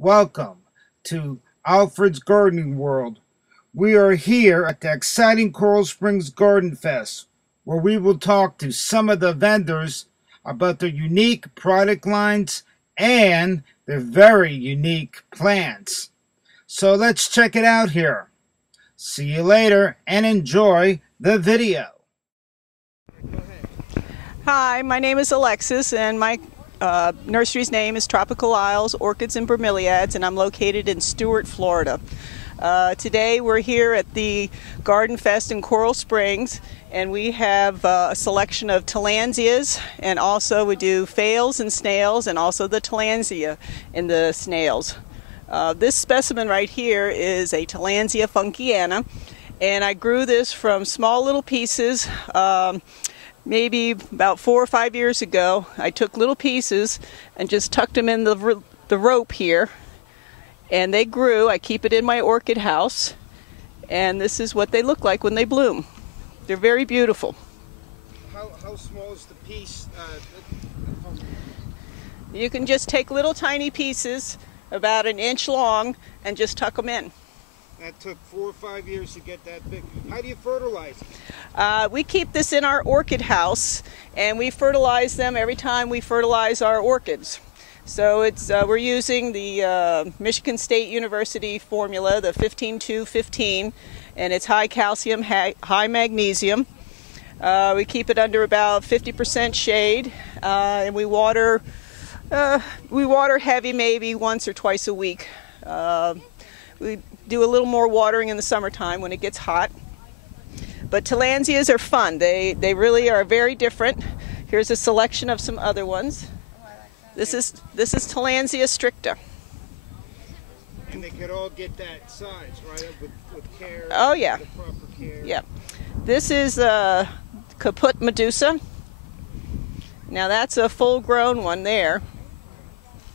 Welcome to Alfred's Gardening World. We are here at the exciting Coral Springs Garden Fest, where we will talk to some of the vendors about their unique product lines and their very unique plants. So let's check it out here. See you later and enjoy the video. Hi, my name is Alexis, and my nursery's name is Tropical Isles, Orchids and Bromeliads, and I'm located in Stuart, Florida. Today we're here at the Garden Fest in Coral Springs, and we have a selection of tillandsias, and also we do phales and snails, and also the tillandsia in the snails. This specimen right here is a tillandsia funkiana, and I grew this from small little pieces. Maybe about 4 or 5 years ago. I took little pieces and just tucked them in the rope here, and they grew. I keep it in my orchid house, and this is what they look like when they bloom. They're very beautiful. How small is the piece? You can just take little tiny pieces about 1 inch long and just tuck them in. That took 4 or 5 years to get that big. How do you fertilize it? We keep this in our orchid house, and we fertilize them every time we fertilize our orchids. So it's we're using the Michigan State University formula, the 15-2-15, and it's high calcium, high magnesium. We keep it under about 50% shade, and we water heavy maybe once or twice a week. We do a little more watering in the summertime when it gets hot. But tillandsias are fun. They really are very different. Here's a selection of some other ones. This is tillandsia stricta. And they could all get that size, right? With care. Oh yeah. With proper care. Yeah. This is Caput Medusa. Now that's a full-grown one there.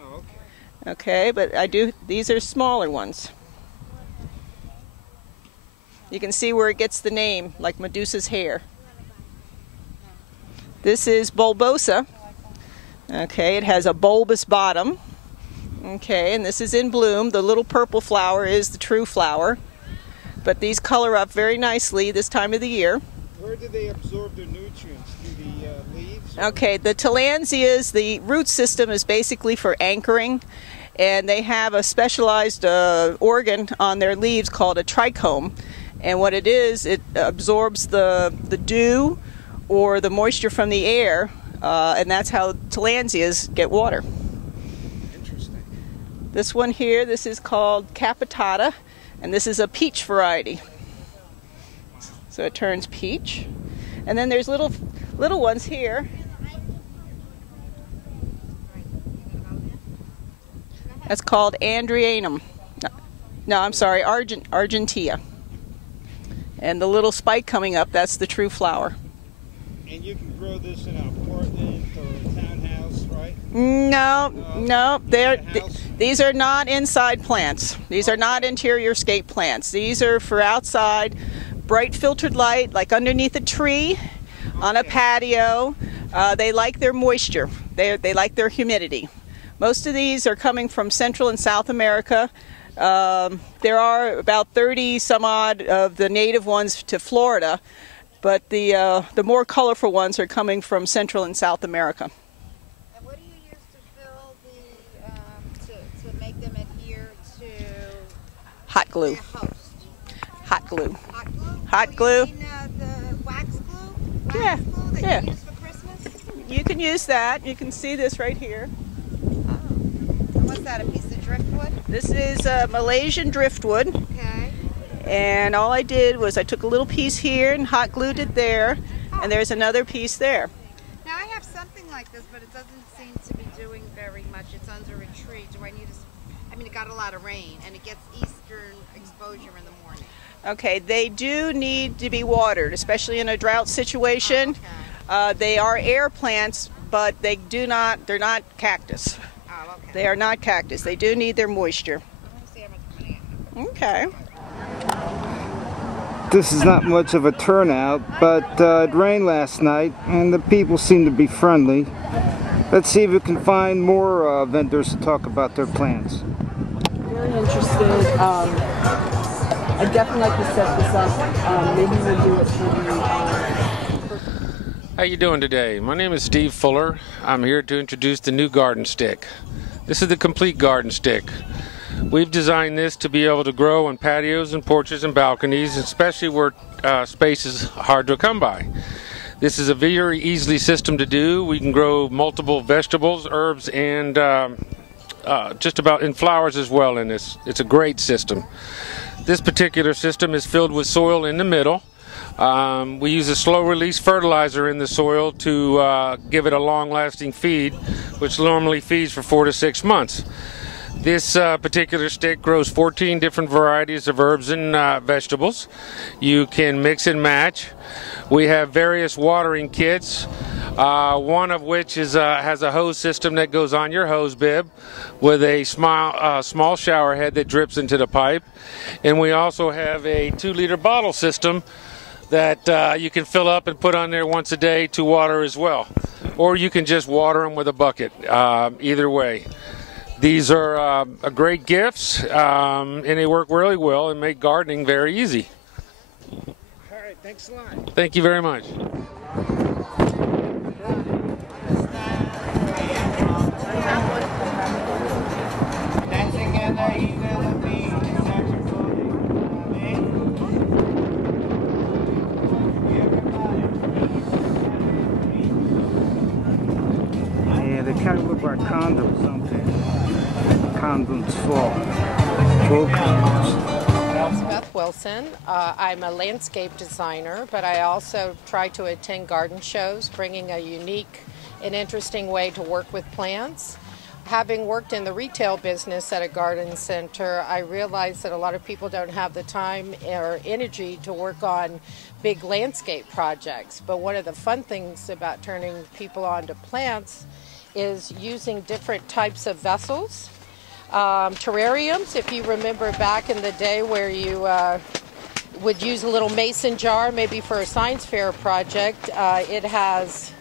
Oh, okay. Okay, but these are smaller ones. You can see where it gets the name, like Medusa's hair. This is bulbosa. Okay, it has a bulbous bottom. Okay, and this is in bloom. The little purple flower is the true flower. But these color up very nicely this time of the year. Where do they absorb their nutrients? Through the leaves? Okay, the tillandsias, the root system is basically for anchoring. And they have a specialized organ on their leaves called a trichome. And what it is, it absorbs the dew or the moisture from the air, and that's how tillandsias get water. Interesting. This one here, this is called capitata, and this is a peach variety. So it turns peach. And then there's little ones here. That's called Andrianum. No, I'm sorry, Argentea. And the little spike coming up, that's the true flower. And you can grow this in an apartment or a townhouse, right? No. These are not inside plants. These are not interior scape plants. These are for outside, bright filtered light, like underneath a tree, on a patio. They like their moisture. They like their humidity. Most of these are coming from Central and South America. There are about 30 some odd of the native ones to Florida, but the more colorful ones are coming from Central and South America. And what do you use to fill to make them adhere to Hot glue. their host? Hot glue. Hot glue? Hot glue. You mean the wax glue? Yeah, Wax glue that yeah. you use for Christmas? You can use that. You can see this right here. Oh. And what's that, a piece of driftwood? This is Malaysian driftwood. Okay. And all I did was I took a little piece here and hot glued it there, and there's another piece there. Now I have something like this, but it doesn't seem to be doing very much. It's under a tree. Do I need I mean, it got a lot of rain, and it gets eastern exposure in the morning. Okay, they do need to be watered, especially in a drought situation. Oh, okay. They are air plants, but they're not cactus. Oh, okay. They are not cactus. They do need their moisture. Let me see how much money I have. Okay. This is not much of a turnout, but it rained last night and the people seem to be friendly. Let's see if we can find more vendors to talk about their plans. very interested. I'd definitely like to set this up. Maybe we'll do it for the... How you doing today? My name is Steve Fuller. I'm here to introduce the new garden stick. This is the complete garden stick. We've designed this to be able to grow on patios and porches and balconies, especially where space is hard to come by. This is a very easily system to do. We can grow multiple vegetables, herbs, and just about in flowers as well in this. It's a great system. This particular system is filled with soil in the middle. We use a slow release fertilizer in the soil to give it a long-lasting feed, which normally feeds for 4 to 6 months. This particular stick grows 14 different varieties of herbs and vegetables. You can mix and match. We have various watering kits, one of which is has a hose system that goes on your hose bib with a small shower head that drips into the pipe. And we also have a 2-liter bottle system that you can fill up and put on there once a day to water as well. Or you can just water them with a bucket, either way. These are great gifts, and they work really well and make gardening very easy. All right, thanks a lot. Thank you very much. Yeah, they kind of look like condoms, don't they? Condoms full condoms. Beth Wilson. I'm a landscape designer, but I also try to attend garden shows, bringing a unique and interesting way to work with plants. Having worked in the retail business at a garden center, I realized that a lot of people don't have the time or energy to work on big landscape projects. But one of the fun things about turning people on to plants is using different types of vessels. Terrariums, if you remember back in the day where you would use a little mason jar maybe for a science fair project, it has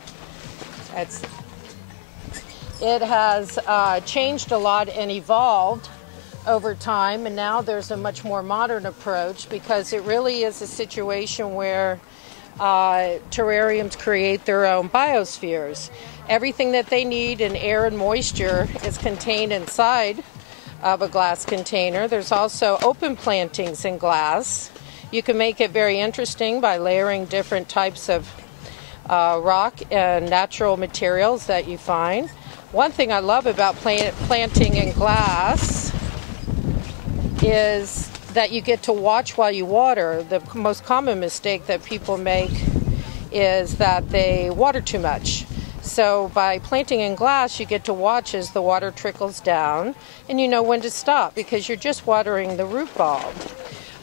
changed a lot and evolved over time, and now there's a much more modern approach because it really is a situation where terrariums create their own biospheres. Everything that they need in air and moisture is contained inside of a glass container. There's also open plantings in glass. You can make it very interesting by layering different types of rock and natural materials that you find. One thing I love about planting in glass is that you get to watch while you water. The most common mistake that people make is that they water too much. So by planting in glass, you get to watch as the water trickles down, and you know when to stop because you're just watering the root bulb.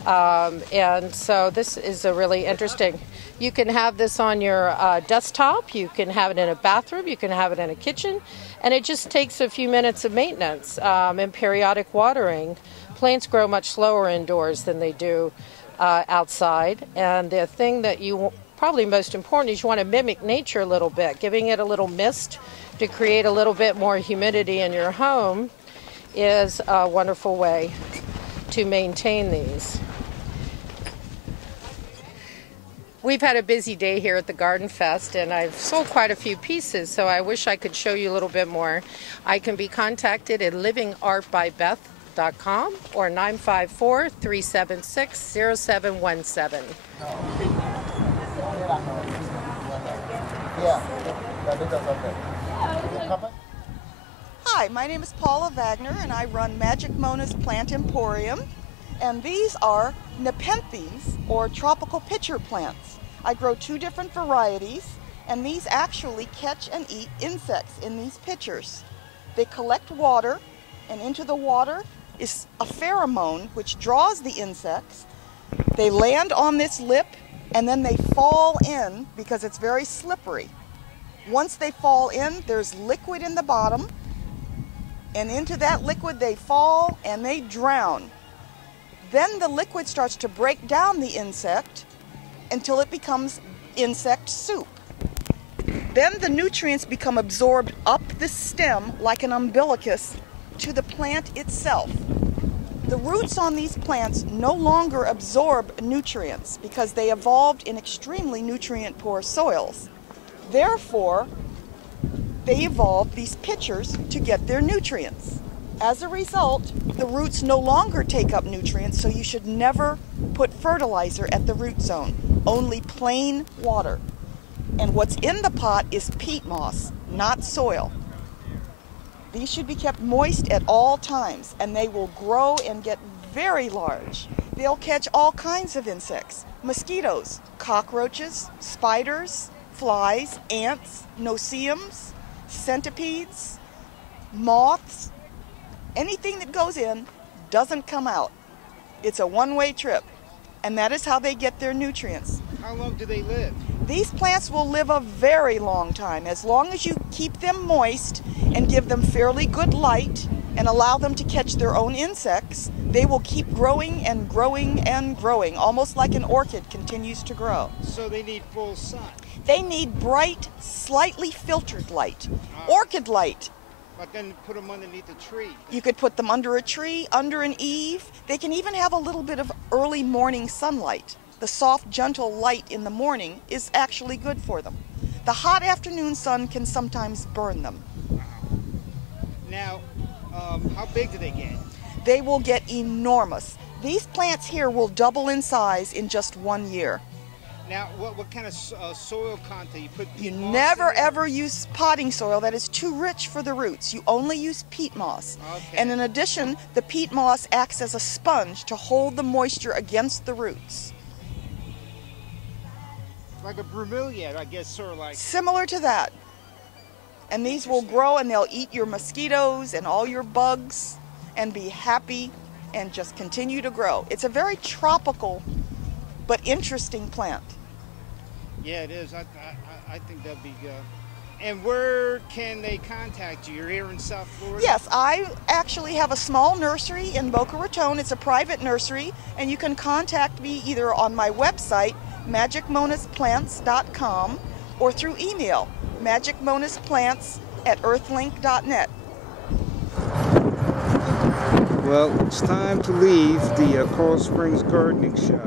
And so this is a really interesting. You can have this on your desktop, you can have it in a bathroom, you can have it in a kitchen, and it just takes a few minutes of maintenance and periodic watering. Plants grow much slower indoors than they do outside, and the thing that you probably most important is you want to mimic nature a little bit. Giving it a little mist to create a little bit more humidity in your home is a wonderful way to maintain these. We've had a busy day here at the Garden Fest, and I've sold quite a few pieces, so I wish I could show you a little bit more. I can be contacted at livingartbybeth.com or 954-376-0717. Hi, my name is Paula Wagner, and I run Magic Mona's Plant Emporium. And these are Nepenthes, or tropical pitcher plants. I grow 2 different varieties, and these actually catch and eat insects in these pitchers. They collect water, and into the water is a pheromone which draws the insects. They land on this lip, and then they fall in because it's very slippery. Once they fall in, there's liquid in the bottom, and into that liquid they fall and they drown. Then the liquid starts to break down the insect until it becomes insect soup. Then the nutrients become absorbed up the stem like an umbilicus to the plant itself. The roots on these plants no longer absorb nutrients because they evolved in extremely nutrient-poor soils. Therefore, they evolved these pitchers to get their nutrients. As a result, the roots no longer take up nutrients, so you should never put fertilizer at the root zone, only plain water. And what's in the pot is peat moss, not soil. These should be kept moist at all times, and they will grow and get very large. They'll catch all kinds of insects: mosquitoes, cockroaches, spiders, flies, ants, no-see-ums, centipedes, moths. Anything that goes in doesn't come out. It's a one-way trip, and that is how they get their nutrients. How long do they live? These plants will live a very long time, as long as you keep them moist and give them fairly good light and allow them to catch their own insects. They will keep growing and growing and growing, almost like an orchid continues to grow. So they need full sun. They need bright, slightly filtered light, orchid light. But then put them underneath a tree. You could put them under a tree, under an eave. They can even have a little bit of early morning sunlight. The soft, gentle light in the morning is actually good for them. The hot afternoon sun can sometimes burn them. Now, how big do they get? They will get enormous. These plants here will double in size in just 1 year. Now, what kind of soil content you put? You Peat moss never in there? ever use potting soil. That is too rich for the roots. You only use peat moss. Okay. And in addition, the peat moss acts as a sponge to hold the moisture against the roots. Like a bromeliad, I guess, sort of like. Similar to that. And these will grow and they'll eat your mosquitoes and all your bugs and be happy and just continue to grow. It's a very tropical but interesting plant. Yeah, it is. I think that'd be good. And where can they contact you? You're here in South Florida? Yes, I actually have a small nursery in Boca Raton. It's a private nursery, and you can contact me either on my website, magicmonasplants.com, or through email, magicmonasplants@earthlink.net. Well, it's time to leave the Coral Springs Gardening Show.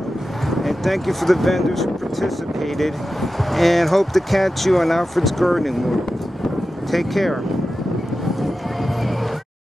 And thank you for the vendors who participated, and hope to catch you on Alfred's Gardening World. Take care.